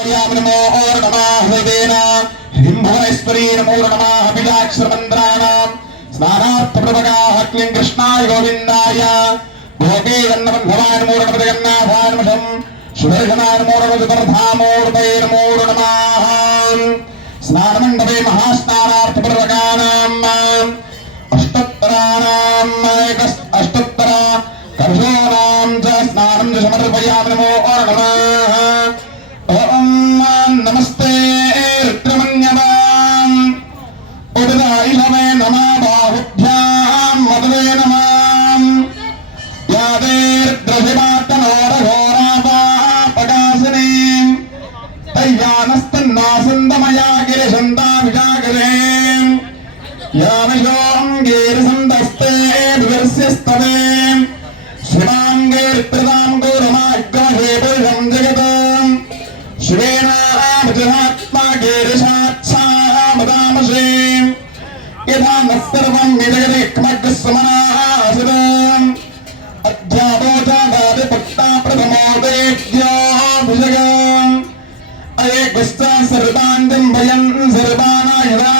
नमो नमः हृदेन हिंभुवनेश्वरी नमो नमः बीजाक्षरमन्त्राणाम् स्नानार्थप्रभगाः क्लीं कृष्णाय गोविन्दाय भोगे जन्मबन्धवाय नमो नमः जगन्नाथाय नमः सुदर्शनाय नमो नमः चतुर्धामूर्तये नमो नमः स्नानमण्डपे महास्नानार्थप्रभगानाम् अष्टोत्तर कलशोनां च स्नानं च समर्पयामि नमो नमः ओम नमस्ते रुद्रमन्यवाम् उदरायिषवे नमः बाहुभ्यां मदवे नमः यादे रुद्रशिवातनोरघोरापापकासिनी तय्यानस्तन्नासन्दमया गिरिशन्दाभिजागरे यामिषों गिरिसन्दस्ते विवर्स्यस्तवे शिवाङ्गेर्प्रदां गौरमाग्रमहेपुरुषं जगत् शिवेनामजहात्मा गिरिशाच्छामदामशे यथा नः सर्वं निजगदिक्मग्रस्मनासिदम् अध्यापोचागादिपट्टा प्रथमोदयेभ्योऽभिषगम् अये गुस्ता सर्वान् जम्भयन् सर्वानायुधा